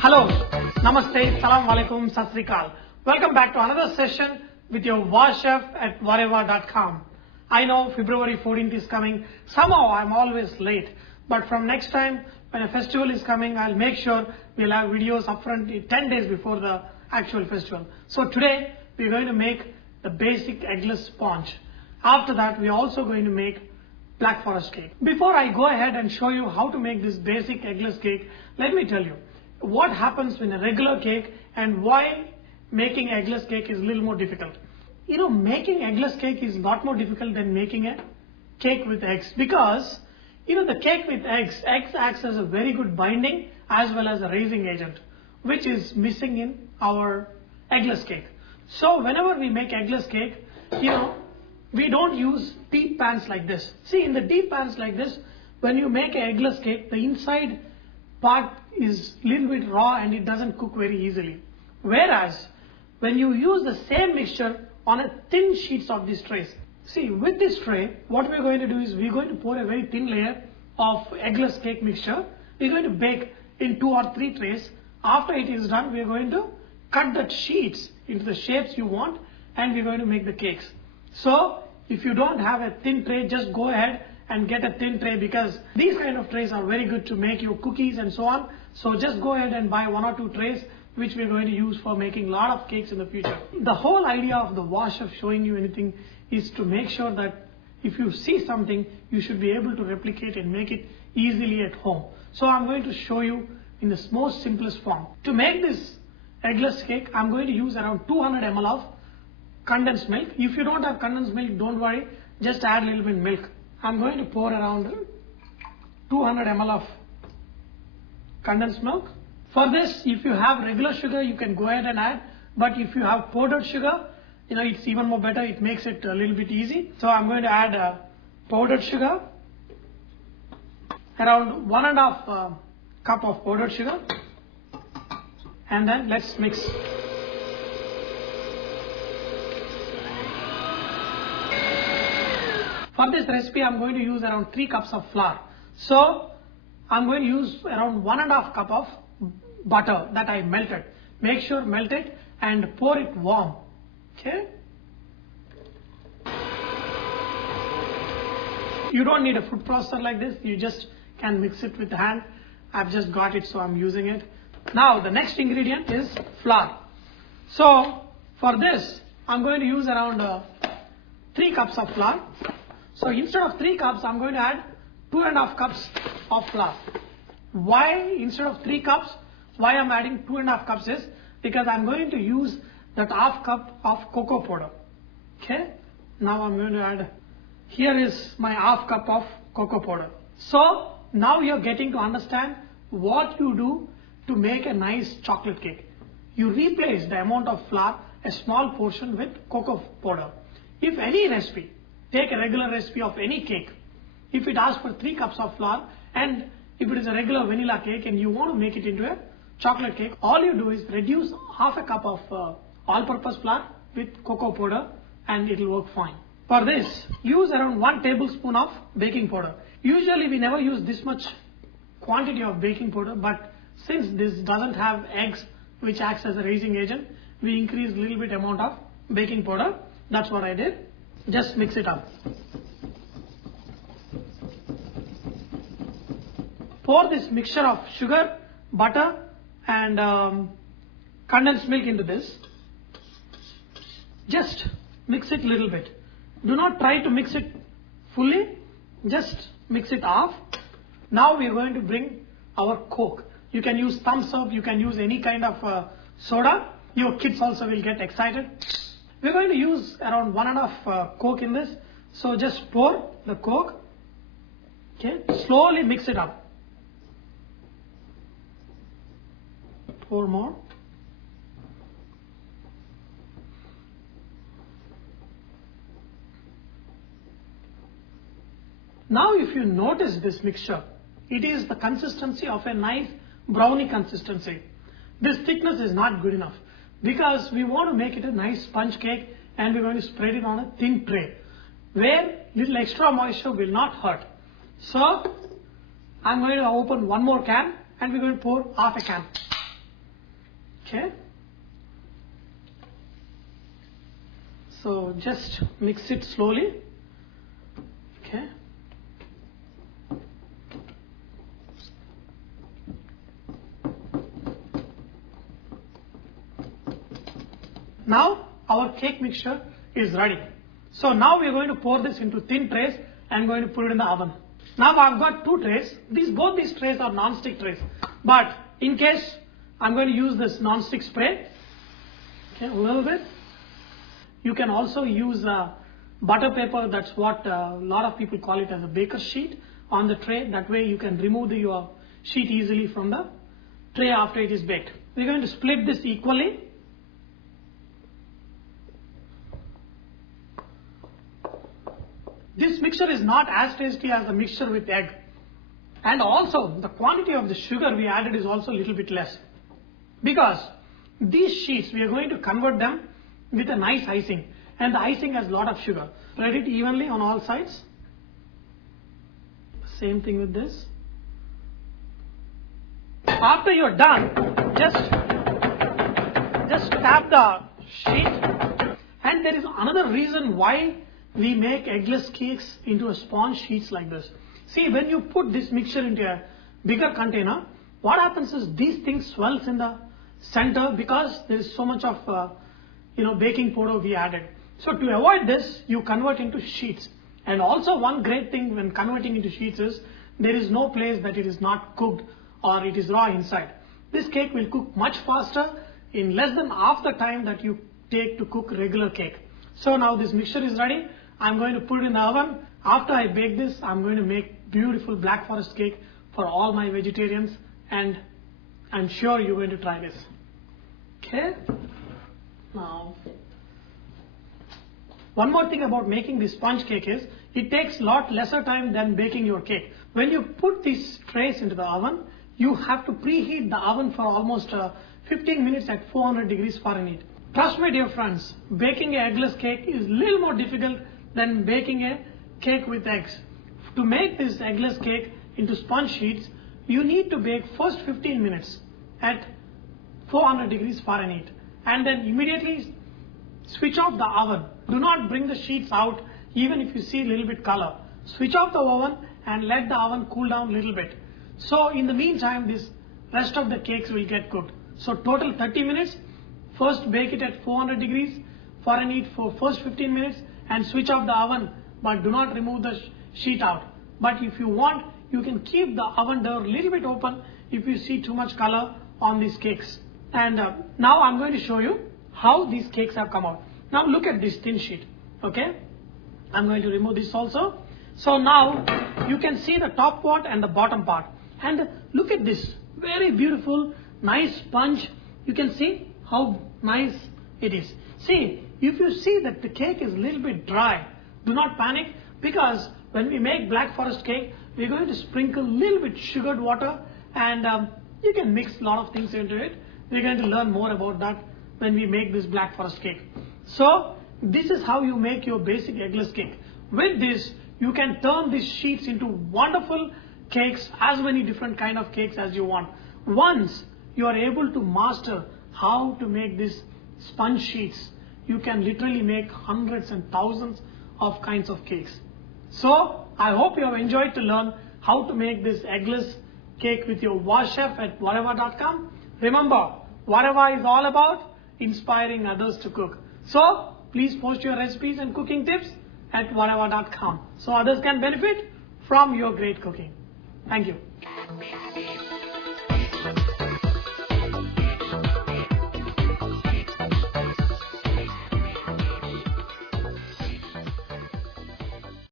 Hello, Namaste, Salam Alaikum, Sat Sri Akal. Welcome back to another session with your VahChef at whatever.com. I know February 14th is coming. Somehow I'm always late. But from next time when a festival is coming, I'll make sure we'll have videos upfront 10 days before the actual festival. So today we're going to make the basic eggless sponge. After that we're also going to make black forest cake. Before I go ahead and show you how to make this basic eggless cake, let me tell you what happens in a regular cake and why making eggless cake is a little more difficult. You know, making eggless cake is not more difficult than making a cake with eggs, because you know the cake with eggs acts as a very good binding as well as a raising agent, which is missing in our eggless cake. So whenever we make eggless cake, you know, we don't use deep pans like this. See, in the deep pans like this, when you make an eggless cake, the inside part is a little bit raw and it doesn't cook very easily. Whereas when you use the same mixture on a thin sheets of these trays, see, with this tray, what we're going to do is we're going to pour a very thin layer of eggless cake mixture. We're going to bake in 2 or 3 trays. After it is done, we're going to cut the sheets into the shapes you want and we're going to make the cakes. So if you don't have a thin tray, just go ahead and get a thin tray, because these kind of trays are very good to make your cookies and so on. So just go ahead and buy 1 or 2 trays, which we're going to use for making a lot of cakes in the future. The whole idea of the VahChef showing you anything is to make sure that if you see something, you should be able to replicate and make it easily at home. So I'm going to show you in the most simplest form. To make this eggless cake, I'm going to use around 200 ml of condensed milk. If you don't have condensed milk, don't worry, just add a little bit of milk. I'm going to pour around 200 ml of condensed milk. For this, if you have regular sugar, you can go ahead and add. But if you have powdered sugar, you know, it's even more better. It makes it a little bit easy. So I'm going to add powdered sugar, around 1.5 cup of powdered sugar, and then let's mix. For this recipe, I'm going to use around 3 cups of flour. So I'm going to use around 1.5 cup of butter that I melted. Make sure melt it and pour it warm. Okay. You don't need a food processor like this. You just can mix it with the hand. I've just got it, so I'm using it. Now the next ingredient is flour. So for this, I'm going to use around 3 cups of flour. So instead of 3 cups, I'm going to add 2.5 cups of flour. Why instead of 3 cups? Why I'm adding 2.5 cups is because I'm going to use that half cup of cocoa powder. Okay. Now I'm going to add, here is my half cup of cocoa powder. So now you're getting to understand what you do to make a nice chocolate cake. You replace the amount of flour, a small portion, with cocoa powder. If any recipe, take a regular recipe of any cake, if it asks for 3 cups of flour, and if it is a regular vanilla cake and you want to make it into a chocolate cake, all you do is reduce half a cup of all-purpose flour with cocoa powder and it will work fine. For this, use around 1 tablespoon of baking powder. Usually we never use this much quantity of baking powder, but since this doesn't have eggs which acts as a raising agent, we increase a little bit amount of baking powder. That's what I did. Just mix it up. Pour this mixture of sugar, butter and condensed milk into this. Just mix it a little bit. Do not try to mix it fully. Just mix it off. Now we are going to bring our Coke. You can use thumbs up. You can use any kind of soda. Your kids also will get excited. We're going to use around 1.5 Coke in this. So just pour the Coke. Okay. Slowly mix it up. Pour more. Now if you notice this mixture, it is the consistency of a nice brownie consistency. This thickness is not good enough because we want to make it a nice sponge cake and we're going to spread it on a thin tray where little extra moisture will not hurt. So I'm going to open one more can and we're going to pour half a can. Okay. So just mix it slowly. Okay. Now our cake mixture is ready. So now we are going to pour this into thin trays and going to put it in the oven. Now I've got two trays. Both these trays are non-stick trays. But in case I'm going to use this non-stick spray. Okay, a little bit. You can also use butter paper. That's what a lot of people call it as a baker's sheet on the tray. That way you can remove your sheet easily from the tray after it is baked. We're going to split this equally. This mixture is not as tasty as the mixture with egg. And also the quantity of the sugar we added is also a little bit less. Because these sheets we are going to convert them with a nice icing. And the icing has a lot of sugar. Spread it evenly on all sides. Same thing with this. After you're done, just tap the sheet. And there is another reason why we make eggless cakes into a sponge sheets like this. See, when you put this mixture into a bigger container, what happens is these things swells in the center because there is so much of baking powder we added. So to avoid this, you convert into sheets. And also one great thing when converting into sheets is there is no place that it is not cooked or it is raw inside. This cake will cook much faster in less than half the time that you take to cook regular cake. So now this mixture is ready. I'm going to put it in the oven. After I bake this, I'm going to make beautiful black forest cake for all my vegetarians, and I'm sure you're going to try this. Okay. Now, one more thing about making this sponge cake is it takes a lot lesser time than baking your cake. When you put these trays into the oven, you have to preheat the oven for almost 15 minutes at 400 degrees Fahrenheit. Trust me, dear friends, baking an eggless cake is a little more difficult than baking a cake with eggs. To make this eggless cake into sponge sheets, you need to bake first 15 minutes at 400 degrees Fahrenheit and then immediately switch off the oven. Do not bring the sheets out even if you see a little bit color. Switch off the oven and let the oven cool down a little bit. So in the meantime, this rest of the cakes will get cooked. So total 30 minutes. First bake it at 400 degrees Fahrenheit for first 15 minutes and switch off the oven, but do not remove the sheet out. But if you want, you can keep the oven door a little bit open if you see too much color on these cakes. And now I'm going to show you how these cakes have come out. Now look at this thin sheet. Okay, I'm going to remove this also. So now you can see the top part and the bottom part. And look at this very beautiful, nice sponge. You can see how nice it is. See, if you see that the cake is a little bit dry, do not panic, because when we make black forest cake, we're going to sprinkle a little bit sugared water, and you can mix a lot of things into it. We're going to learn more about that when we make this black forest cake. So this is how you make your basic eggless cake. With this, you can turn these sheets into wonderful cakes, as many different kind of cakes as you want. Once you are able to master how to make these sponge sheets, you can literally make hundreds and thousands of kinds of cakes. So I hope you have enjoyed to learn how to make this eggless cake with your VahChef at whatever.com. Remember, whatever is all about inspiring others to cook. So please post your recipes and cooking tips at whatever.com so others can benefit from your great cooking. Thank you.